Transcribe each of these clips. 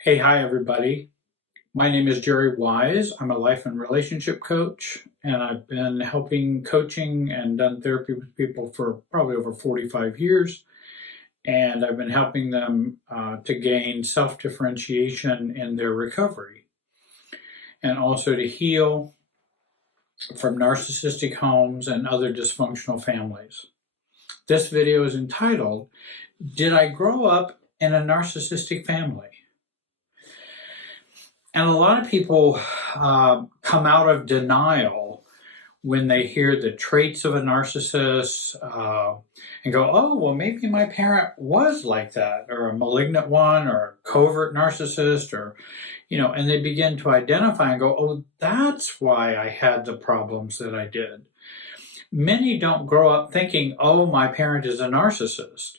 Hey, hi, everybody. My name is Jerry Wise. I'm a life and relationship coach, and I've been coaching and done therapy with people for probably over 45 years. And I've been helping them to gain self-differentiation in their recovery and also to heal from narcissistic homes and other dysfunctional families. This video is entitled, Did I Grow Up in a Narcissistic Family? And a lot of people come out of denial when they hear the traits of a narcissist and go, oh, well, maybe my parent was like that, or a malignant one, or a covert narcissist, or, and they begin to identify and go, oh, that's why I had the problems that I did. Many don't grow up thinking, oh, my parent is a narcissist.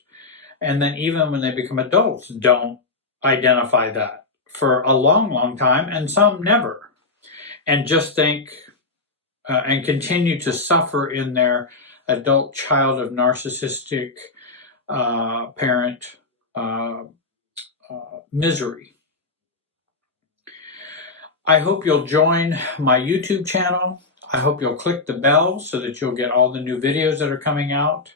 And then even when they become adults, don't identify that for a long, long time, and some never, and just think and continue to suffer in their adult child of narcissistic parent misery. I hope you'll join my YouTube channel. I hope you'll click the bell so that you'll get all the new videos that are coming out.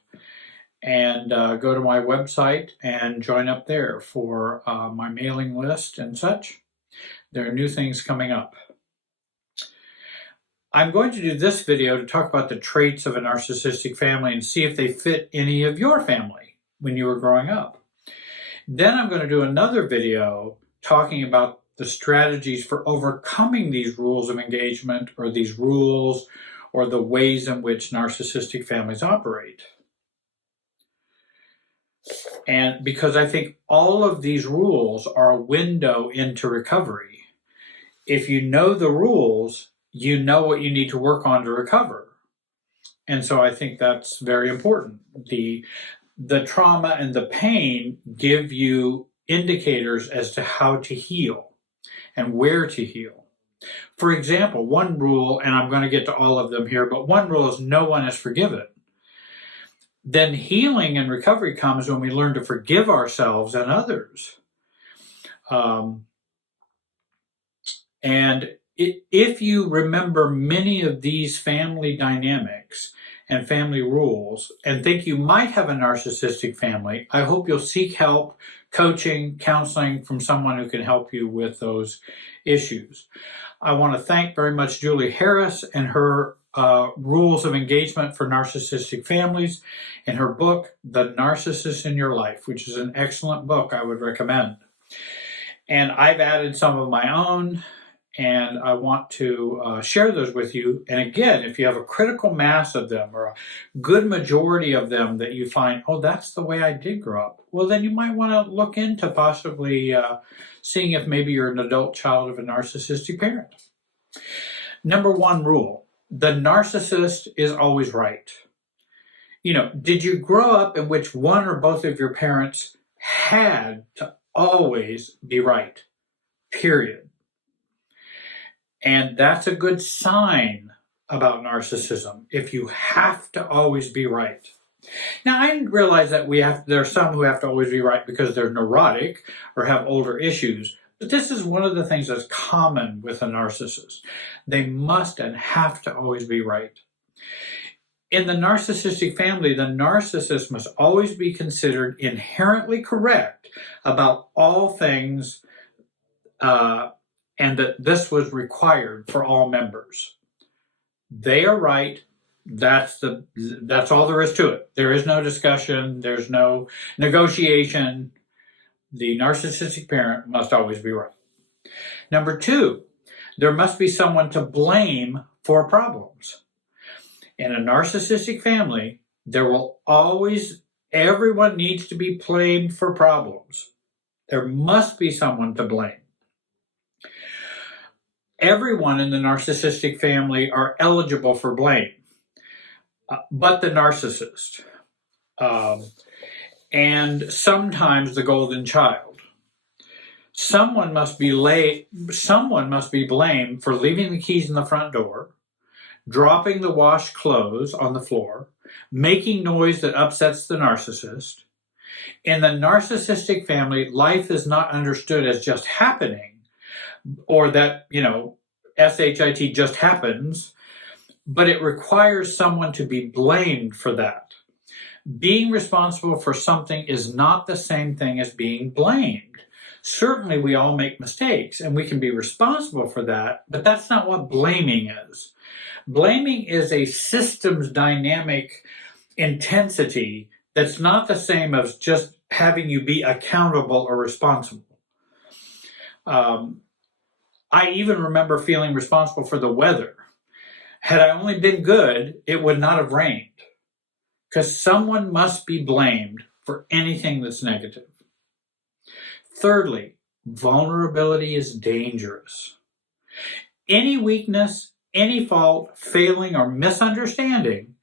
And go to my website and join up there for my mailing list and such. There are new things coming up. I'm going to do this video to talk about the traits of a narcissistic family and see if they fit any of your family when you were growing up. Then I'm going to do another video talking about the strategies for overcoming these rules of engagement, or these rules or the ways in which narcissistic families operate. And because I think all of these rules are a window into recovery. If you know the rules, you know what you need to work on to recover. And so I think that's very important. The trauma and the pain give you indicators as to how to heal and where to heal. For example, one rule, and I'm going to get to all of them here, but one rule is no one is forgiven. Then healing and recovery comes when we learn to forgive ourselves and others. And if you remember many of these family dynamics and family rules and think you might have a narcissistic family, I hope you'll seek help, coaching, counseling from someone who can help you with those issues. I want to thank very much Julie Harris and her Rules of Engagement for Narcissistic Families in her book, The Narcissist in Your Life, which is an excellent book I would recommend. And I've added some of my own, and I want to share those with you. And again, if you have a critical mass of them or a good majority of them that you find, oh, that's the way I did grow up, well, then you might want to look into possibly seeing if maybe you're an adult child of a narcissistic parent. Number one rule. The narcissist is always right. Did you grow up in which one or both of your parents had to always be right? Period. And that's a good sign about narcissism, if you have to always be right. Now, I realize that there are some who have to always be right because they're neurotic or have older issues. But this is one of the things that's common with a narcissist. They must and have to always be right. In the narcissistic family, the narcissist must always be considered inherently correct about all things, and that this was required for all members. They are right. That's all there is to it. There is no discussion. There's no negotiation. The narcissistic parent must always be right. Number two, there must be someone to blame for problems. In a narcissistic family, everyone needs to be blamed for problems. There must be someone to blame. Everyone in the narcissistic family are eligible for blame, but the narcissist. And sometimes the golden child. Someone must be blamed for leaving the keys in the front door, dropping the washed clothes on the floor, making noise that upsets the narcissist. In the narcissistic family, life is not understood as just happening, or that, SHIT just happens, but it requires someone to be blamed for that. Being responsible for something is not the same thing as being blamed. Certainly, we all make mistakes and we can be responsible for that, but that's not what blaming is. Blaming is a systems dynamic intensity that's not the same as just having you be accountable or responsible. I even remember feeling responsible for the weather. Had I only been good, it would not have rained, because someone must be blamed for anything that's negative. Thirdly, vulnerability is dangerous. Any weakness, any fault, failing, or misunderstanding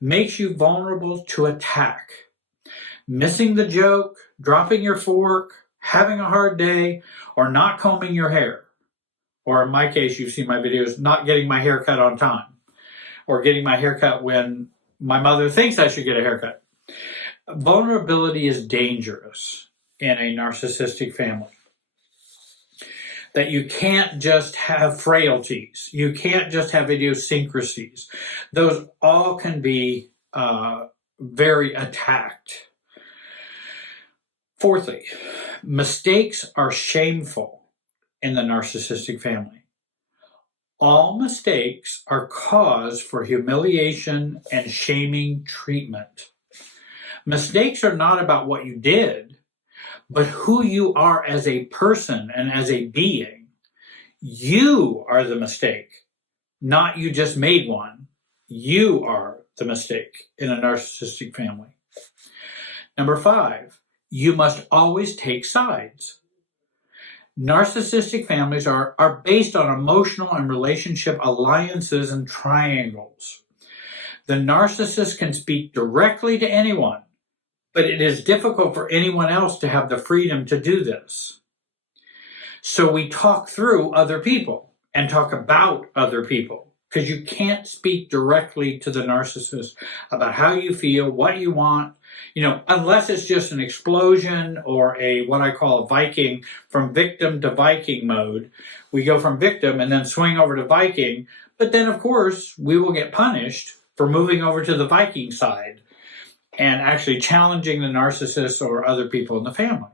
makes you vulnerable to attack. Missing the joke, dropping your fork, having a hard day, or not combing your hair. Or in my case, you've seen my videos, not getting my hair cut on time, or getting my hair cut when my mother thinks I should get a haircut. Vulnerability is dangerous in a narcissistic family. That you can't just have frailties. You can't just have idiosyncrasies. Those all can be very attacked. Fourthly, mistakes are shameful in the narcissistic family. All mistakes are cause for humiliation and shaming treatment. Mistakes are not about what you did, but who you are as a person and as a being. You are the mistake, not you just made one. You are the mistake in a narcissistic family. Number 5, you must always take sides. Narcissistic families are based on emotional and relationship alliances and triangles. The narcissist can speak directly to anyone, but it is difficult for anyone else to have the freedom to do this. So we talk through other people and talk about other people, because you can't speak directly to the narcissist about how you feel, what you want, unless it's just an explosion or what I call a Viking, from victim to Viking mode. We go from victim and then swing over to Viking, but then of course we will get punished for moving over to the Viking side and actually challenging the narcissist or other people in the family.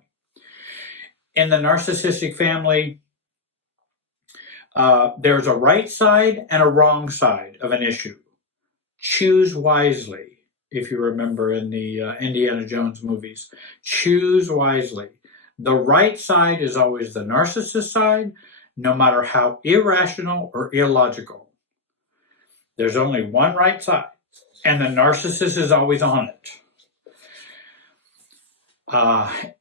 In the narcissistic family, there's a right side and a wrong side of an issue. Choose wisely, if you remember in the Indiana Jones movies. Choose wisely. The right side is always the narcissist side, no matter how irrational or illogical. There's only one right side, and the narcissist is always on it.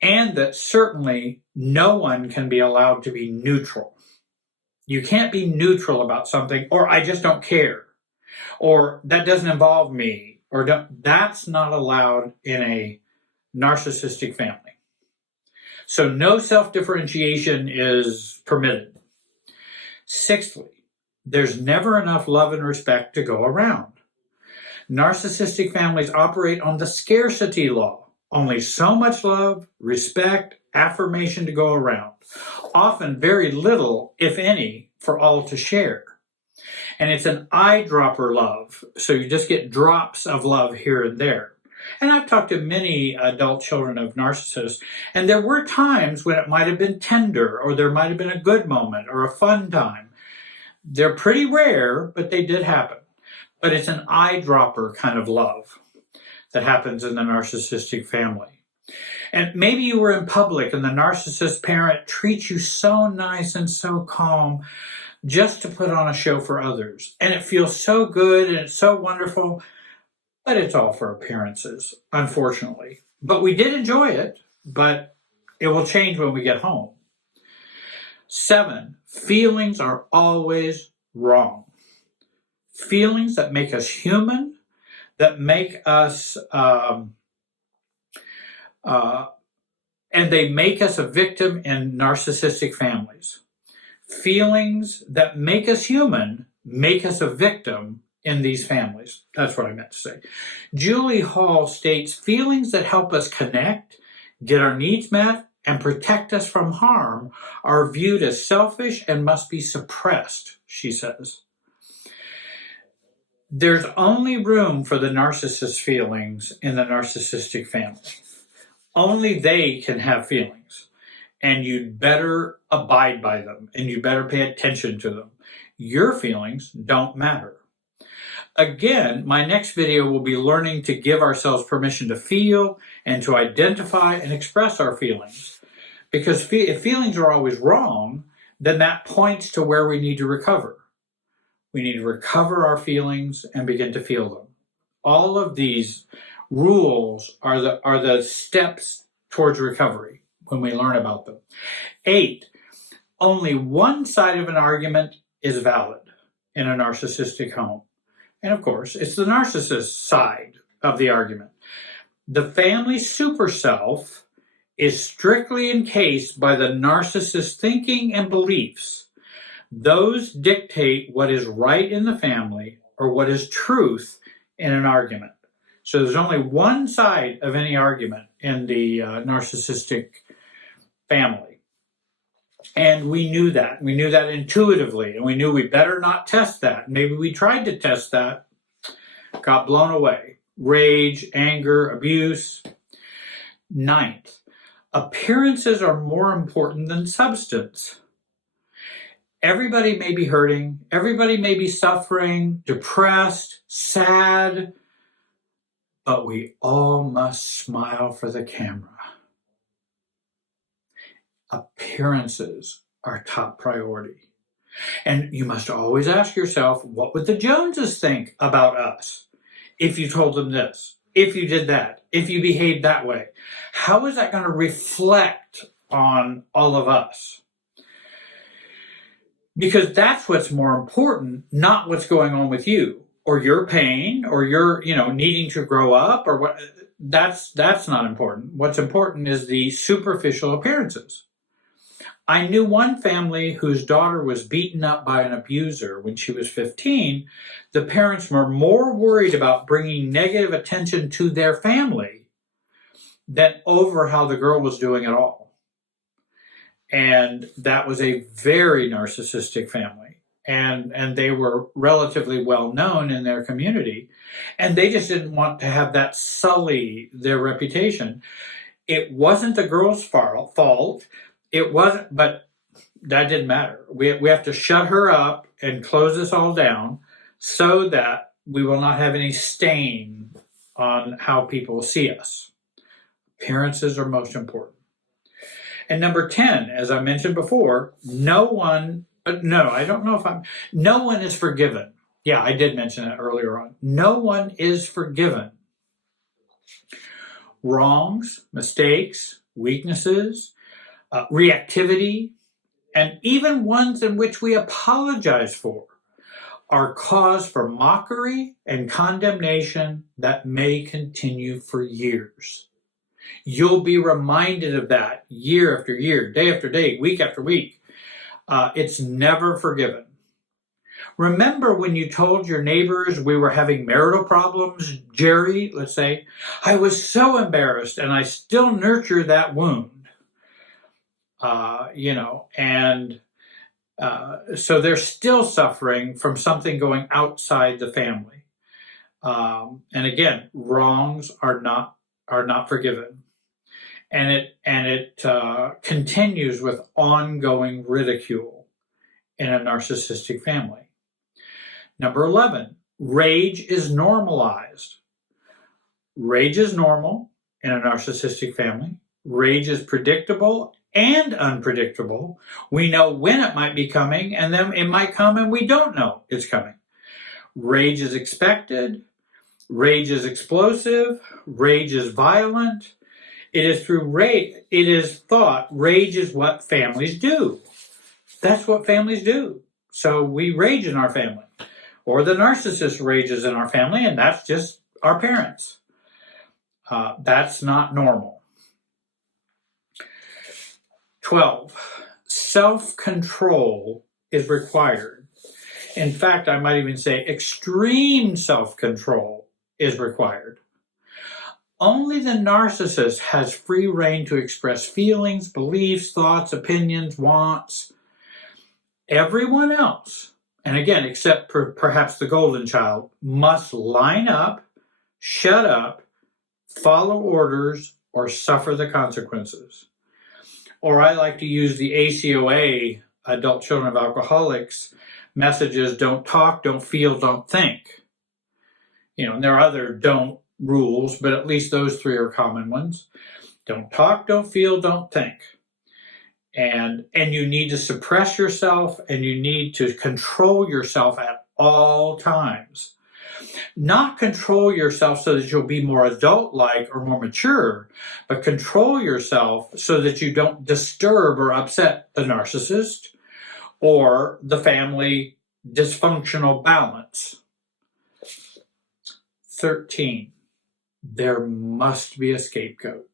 And that certainly no one can be allowed to be neutral. You can't be neutral about something, or I just don't care, or that doesn't involve me, or that's not allowed in a narcissistic family. So no self-differentiation is permitted. Sixthly, there's never enough love and respect to go around. Narcissistic families operate on the scarcity law. Only so much love, respect, affirmation to go around. Often very little, if any, for all to share. And it's an eyedropper love, so you just get drops of love here and there. And I've talked to many adult children of narcissists, and there were times when it might have been tender, or there might have been a good moment, or a fun time. They're pretty rare, but they did happen. But it's an eyedropper kind of love that happens in the narcissistic family. And maybe you were in public and the narcissist parent treats you so nice and so calm just to put on a show for others. And it feels so good and it's so wonderful, but it's all for appearances, unfortunately. But we did enjoy it, but it will change when we get home. 7, feelings are always wrong. Feelings that make us human, that make us and they make us a victim in narcissistic families. Feelings that make us human make us a victim in these families. That's what I meant to say. Julie Hall states, feelings that help us connect, get our needs met, and protect us from harm are viewed as selfish and must be suppressed, she says. There's only room for the narcissist feelings in the narcissistic family. Only they can have feelings, and you'd better abide by them, and you better pay attention to them. Your feelings don't matter. Again, my next video will be learning to give ourselves permission to feel and to identify and express our feelings. Because if feelings are always wrong, then that points to where we need to recover. We need to recover our feelings and begin to feel them. All of these rules are the steps towards recovery when we learn about them. 8, only one side of an argument is valid in a narcissistic home. And of course, it's the narcissist side of the argument. The family super self is strictly encased by the narcissist thinking and beliefs. Those dictate what is right in the family or what is truth in an argument. So there's only one side of any argument in the narcissistic family. And we knew that. We knew that intuitively, and we knew we better not test that. Maybe we tried to test that, got blown away. Rage, anger, abuse. 9th, appearances are more important than substance. Everybody may be hurting. Everybody may be suffering, depressed, sad, but we all must smile for the camera. Appearances are top priority. And you must always ask yourself, what would the Joneses think about us if you told them this, if you did that, if you behaved that way? How is that going to reflect on all of us? Because that's what's more important, not what's going on with you or your pain or your, needing to grow up or what. That's not important. What's important is the superficial appearances. I knew one family whose daughter was beaten up by an abuser when she was 15. The parents were more worried about bringing negative attention to their family than over how the girl was doing at all. And that was a very narcissistic family. And they were relatively well known in their community. And they just didn't want to have that sully their reputation. It wasn't the girl's fault. It wasn't, but that didn't matter. We have to shut her up and close this all down so that we will not have any stain on how people see us. Appearances are most important. And number 10, as I mentioned before, no one is forgiven. Yeah, I did mention that earlier on. No one is forgiven. Wrongs, mistakes, weaknesses, reactivity, and even ones in which we apologize for are cause for mockery and condemnation that may continue for years. You'll be reminded of that year after year, day after day, week after week. It's never forgiven. Remember when you told your neighbors we were having marital problems, Jerry, let's say, I was so embarrassed and I still nurture that wound. So they're still suffering from something going outside the family. And again, wrongs are not forgiven. And it continues with ongoing ridicule in a narcissistic family. Number 11, rage is normalized. Rage is normal in a narcissistic family. Rage is predictable and unpredictable. We know when it might be coming, and then it might come and we don't know it's coming. Rage is expected. Rage is explosive. Rage is violent. It is through rage. It is thought rage is what families do. That's what families do. So we rage in our family. Or the narcissist rages in our family, and that's just our parents. That's not normal. 12, self-control is required. In fact, I might even say extreme self-control is required. Only the narcissist has free rein to express feelings, beliefs, thoughts, opinions, wants. Everyone else, and again, except perhaps the golden child, must line up, shut up, follow orders, or suffer the consequences. Or I like to use the ACOA, Adult Children of Alcoholics, messages: don't talk, don't feel, don't think. And there are other don't rules, but at least those three are common ones. Don't talk, don't feel, don't think. And you need to suppress yourself, and you need to control yourself at all times. Not control yourself so that you'll be more adult-like or more mature, but control yourself so that you don't disturb or upset the narcissist or the family dysfunctional balance. 13, there must be a scapegoat.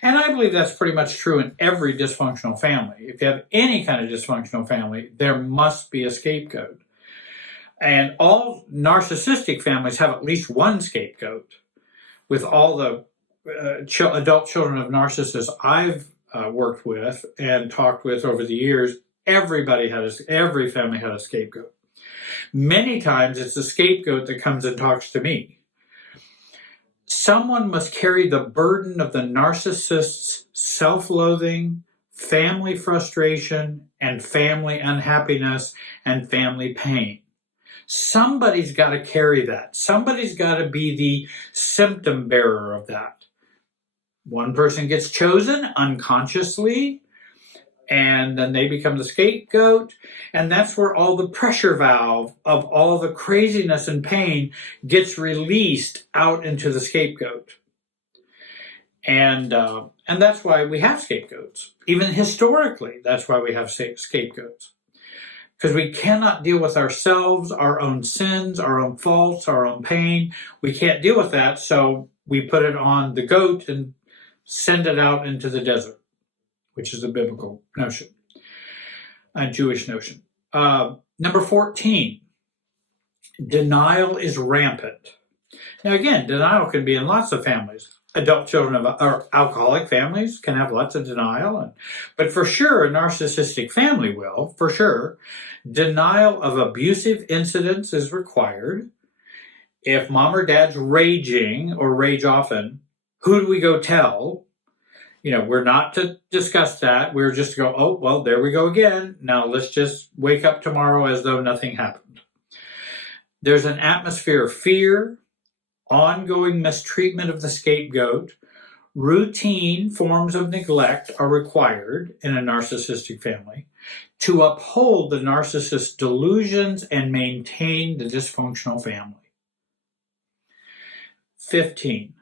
And I believe that's pretty much true in every dysfunctional family. If you have any kind of dysfunctional family, there must be a scapegoat. And all narcissistic families have at least one scapegoat. With all the adult children of narcissists I've worked with and talked with over the years, every family had a scapegoat. Many times it's the scapegoat that comes and talks to me. Someone must carry the burden of the narcissist's self-loathing, family frustration, and family unhappiness and family pain. Somebody's got to carry that. Somebody's got to be the symptom bearer of that. One person gets chosen unconsciously, and then they become the scapegoat, and that's where all the pressure valve of all the craziness and pain gets released out into the scapegoat. And that's why we have scapegoats. Even historically, that's why we have scapegoats. Because we cannot deal with ourselves, our own sins, our own faults, our own pain. We can't deal with that, so we put it on the goat and send it out into the desert, which is a biblical notion, a Jewish notion. Number 14, denial is rampant. Now again, denial can be in lots of families. Adult children or alcoholic families can have lots of denial, but for sure a narcissistic family will, for sure. Denial of abusive incidents is required. If mom or dad's raging or rage often, who do we go tell? We're not to discuss that. We're just to go, oh, well, there we go again. Now let's just wake up tomorrow as though nothing happened. There's an atmosphere of fear, ongoing mistreatment of the scapegoat. Routine forms of neglect are required in a narcissistic family to uphold the narcissist's delusions and maintain the dysfunctional family. 15.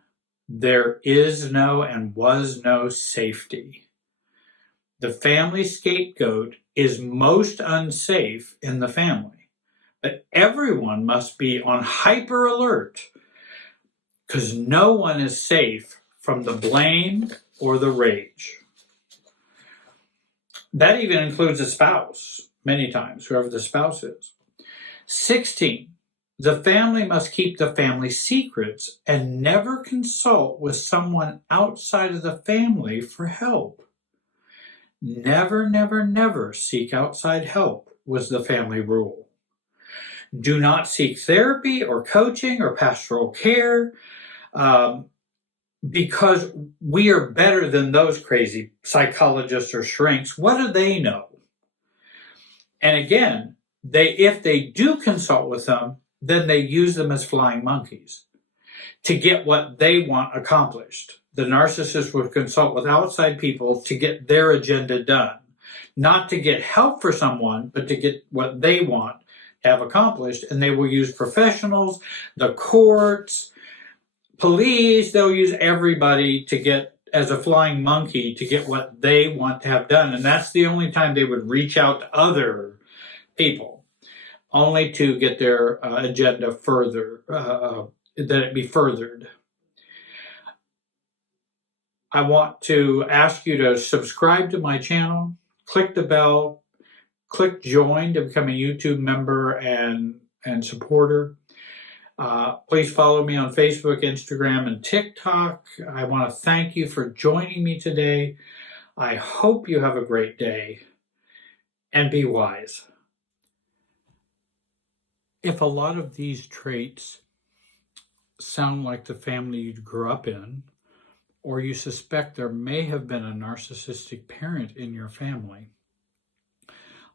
There is no and was no safety. The family scapegoat is most unsafe in the family, but everyone must be on hyper alert because no one is safe from the blame or the rage. That even includes a spouse, many times, whoever the spouse is. 16. The family must keep the family secrets and never consult with someone outside of the family for help. Never, never, never seek outside help was the family rule. Do not seek therapy or coaching or pastoral care because we are better than those crazy psychologists or shrinks. What do they know? And again, if they do consult with them, then they use them as flying monkeys to get what they want accomplished. The narcissist will consult with outside people to get their agenda done, not to get help for someone, but to get what they want to have accomplished. And they will use professionals, the courts, police, they'll use everybody to get as a flying monkey to get what they want to have done. And that's the only time they would reach out to other people, only to get their agenda further, that it be furthered. I want to ask you to subscribe to my channel, click the bell, click join to become a YouTube member and supporter. Please follow me on Facebook, Instagram, and TikTok. I want to thank you for joining me today. I hope you have a great day, and be wise. If a lot of these traits sound like the family you grew up in, or you suspect there may have been a narcissistic parent in your family,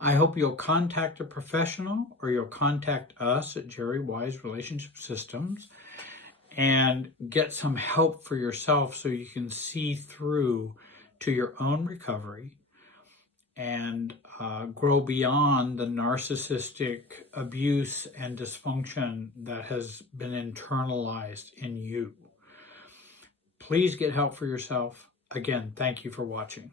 I hope you'll contact a professional, or you'll contact us at Jerry Wise Relationship Systems and get some help for yourself so you can see through to your own recovery and grow beyond the narcissistic abuse and dysfunction that has been internalized in you. Please get help for yourself. Again, thank you for watching.